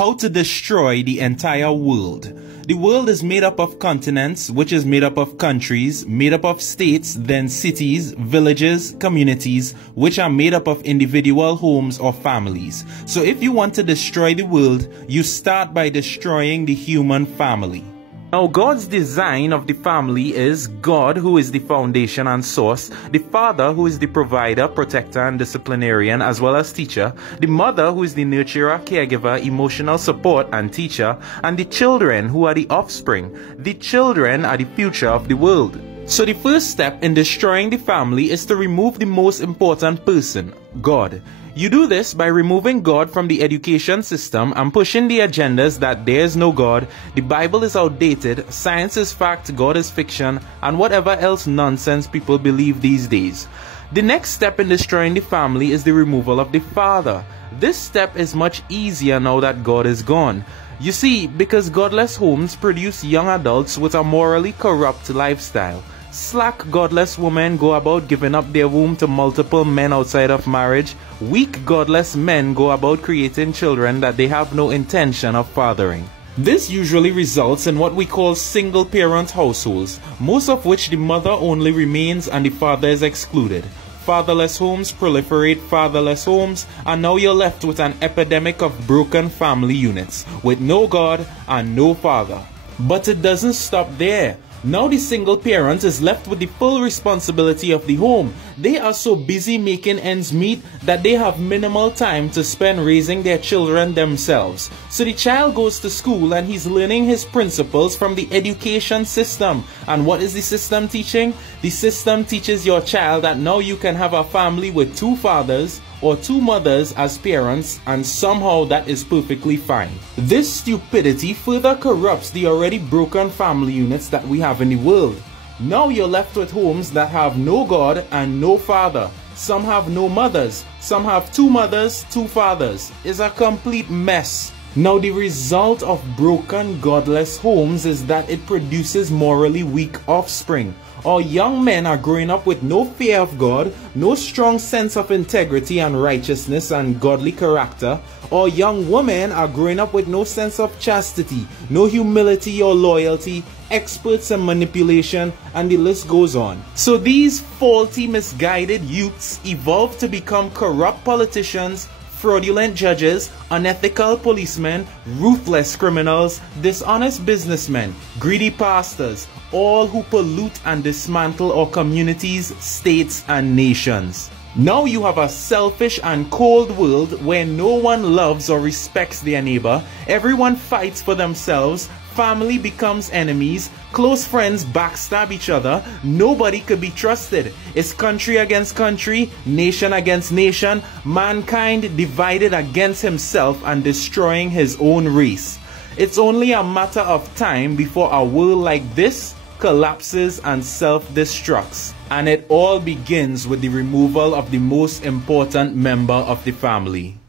How to destroy the entire world. The world is made up of continents, which is made up of countries, made up of states, then cities, villages, communities, which are made up of individual homes or families. So if you want to destroy the world, you start by destroying the human family. Now, God's design of the family is God, who is the foundation and source, the father, who is the provider, protector, and disciplinarian, as well as teacher, the mother, who is the nurturer, caregiver, emotional support, and teacher, and the children, who are the offspring. The children are the future of the world. So the first step in destroying the family is to remove the most important person, God. You do this by removing God from the education system and pushing the agendas that there is no God, the Bible is outdated, science is fact, God is fiction, and whatever else nonsense people believe these days. The next step in destroying the family is the removal of the father. This step is much easier now that God is gone. You see, because godless homes produce young adults with a morally corrupt lifestyle. Slack, godless women go about giving up their womb to multiple men outside of marriage. Weak, godless men go about creating children that they have no intention of fathering. This usually results in what we call single-parent households, most of which the mother only remains and the father is excluded. Fatherless homes proliferate fatherless homes, and now you're left with an epidemic of broken family units, with no God and no father. But it doesn't stop there. Now the single parent is left with the full responsibility of the home. They are so busy making ends meet that they have minimal time to spend raising their children themselves. So the child goes to school and he's learning his principles from the education system. And what is the system teaching? The system teaches your child that now you can have a family with two fathers or two mothers as parents, and somehow that is perfectly fine. This stupidity further corrupts the already broken family units that we have in the world. Now you're left with homes that have no God and no father. Some have no mothers, some have two mothers, two fathers. It's a complete mess. Now the result of broken godless homes is that it produces morally weak offspring. Our young men are growing up with no fear of God, no strong sense of integrity and righteousness and godly character. Our young women are growing up with no sense of chastity, no humility or loyalty, experts in manipulation, and the list goes on. So these faulty, misguided youths evolve to become corrupt politicians, fraudulent judges, unethical policemen, ruthless criminals, dishonest businessmen, greedy pastors, all who pollute and dismantle our communities, states, and nations. Now you have a selfish and cold world where no one loves or respects their neighbor, everyone fights for themselves, family becomes enemies, close friends backstab each other, nobody could be trusted. It's country against country, nation against nation, mankind divided against himself and destroying his own race. It's only a matter of time before a world like this collapses and self-destructs. And it all begins with the removal of the most important member of the family,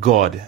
God.